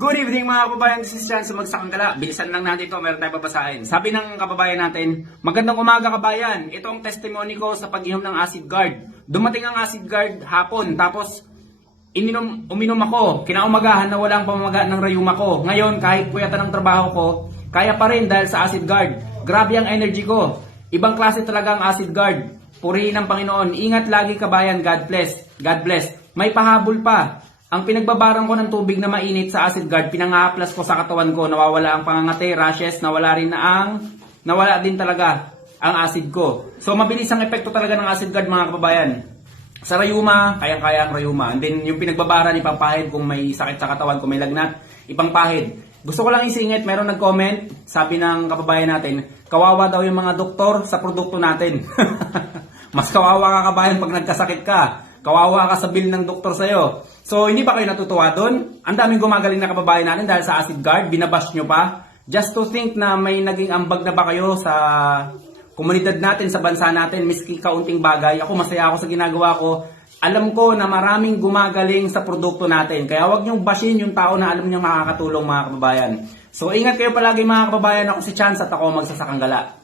Good evening mga kababayan, this is Chan sa Magsakang Gala. Bilisan lang natin ito, meron tayong babasahin. Sabi ng kababayan natin, Magandang umaga kabayan, ito ang testimony ko sa pag-inom ng acid guard. Dumating ang acid guard hapon, tapos ininom, uminom ako, kinaumagahan na walang pamamaga ng rayuma ko. Ngayon, kahit puyatan ng trabaho ko, kaya pa rin dahil sa acid guard. Grabe ang energy ko. Ibang klase talaga ang acid guard. Purihin ng Panginoon. Ingat lagi kabayan. God bless. God bless. May pahabol pa. Ang pinagbabarang ko ng tubig na mainit sa acid guard, pinangaplas ko sa katawan ko, nawawala ang pangangate, rashes, nawala rin na ang, nawala din talaga ang acid ko. So mabilis ang epekto talaga ng acid guard mga kababayan. Sa rayuma, kayang-kaya ang rayuma. And then yung pinagbabaran, ipapahid kung may sakit sa katawan, kung may lagnat, ipangpahid. Gusto ko lang isingit, meron nag-comment, sabi ng kababayan natin, kawawa daw yung mga doktor sa produkto natin. Mas kawawa ka kabayan pag nagkasakit ka. Kawawa ka sa bill ng doktor sa'yo. So, hindi ba kayo natutuwa doon? Ang daming gumagaling na kababayan natin dahil sa acid guard, binabash nyo pa. Just to think na may naging ambag na ba kayo sa komunidad natin, sa bansa natin, miski kaunting bagay. Ako, masaya ako sa ginagawa ko. Alam ko na maraming gumagaling sa produkto natin. Kaya wag niyong bashin yung tao na alam niyang makakatulong mga kababayan. So, ingat kayo palagi mga kababayan. Ako si Chance at ako ang magsasakang gala.